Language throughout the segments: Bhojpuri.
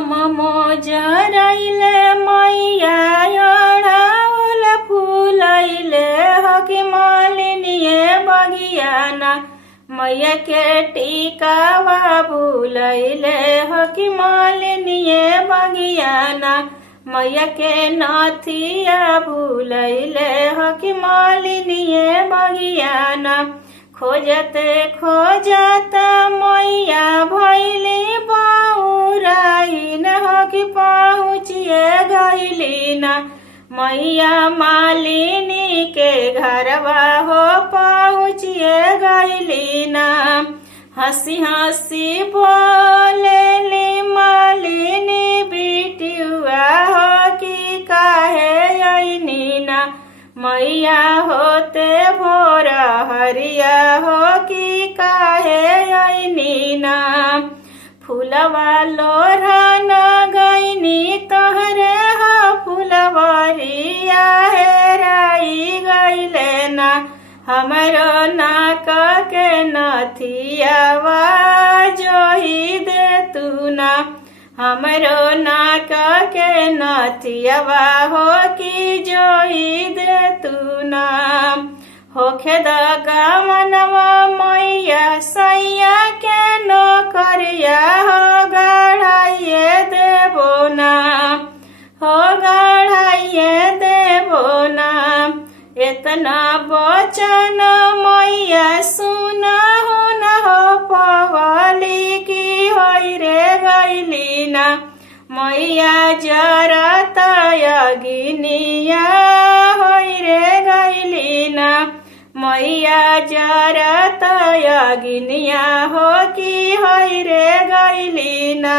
हम मोजरैले मैया ओढ़ाउल फूलैले हकी मालिनिए बगियाना मैया के टीकावा भूलैले हकी मालिनिए बगियाना मैया के नथिया भूलैले हकी मालिनिए बगियाना खोजते खोजत मैया भैली बाउराइन हकी पहुँचिए गैलीना मैया मालिनी के घरवा हो पहुँचिए गैलीना हंसी हंसी बोलेली मालिनी बिटिया हो कि काहे अइनीना मैया होते भोर हरिया हो कि काहे अइनीना फूलवा लोढ़न गईनी तोहरे हो फूलवरिया हेराई गईले ना हमरो नाक के नथियावा जोही दे तू ना हमरो नाक के नथियावा हो कि जोही दे तू ना होखे दगा मनवा मैया सैया के नौकरिया हो गढ़ाइए देबो ना हो गढ़ाइए देबो ना इतना बचन मैया सुनहु न हो पवली की होई रे गैलीना मैया जरत अगिनिया होई रे गैलीना मैया जरत अगिनिया हो कि होई रे गैलीना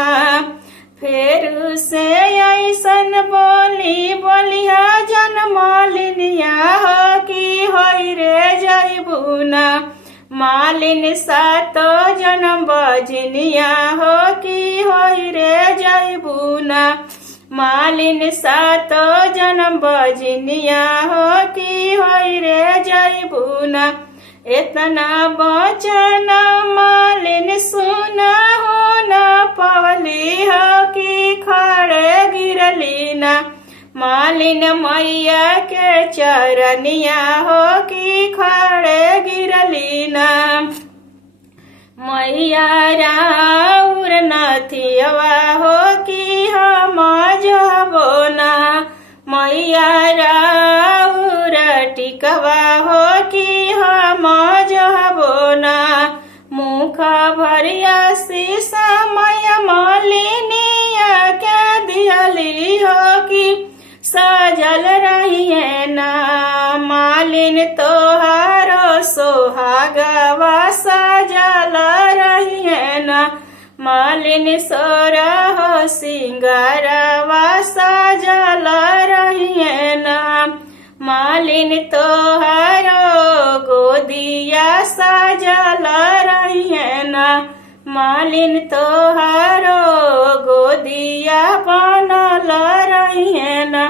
फेर से ऐसन बोली बोलिया जन मालिनिया हो कि होई रे जैबुना मालिन सातो जनम बजनिया हो कि होई रे जैबुना मालिन सातो जनम बजनिया हो कि होई रे जैबुना इतना बचन मालिन सुना हो न पवली हो कि खड़े गिरलीना मालिन मैया के चरनिया हो कि खड़े गिरलीना मैया राउर नथियवा हो कि हम जबो ना मैया राउर टिकवा हो कि हम जबो ना मुख भरिया शीशा मैया मालिनिया के दिहली हो कि सजल रहिए ना मालिन तोहारो सोहागवा सजल रहिए ना मालिन सोरहो सिंगारवा सजल रहिए ना मालिन तोहारो गोदिया सजल रहिए ना मालिन तोहारो गोदिया बनल रहिए ना।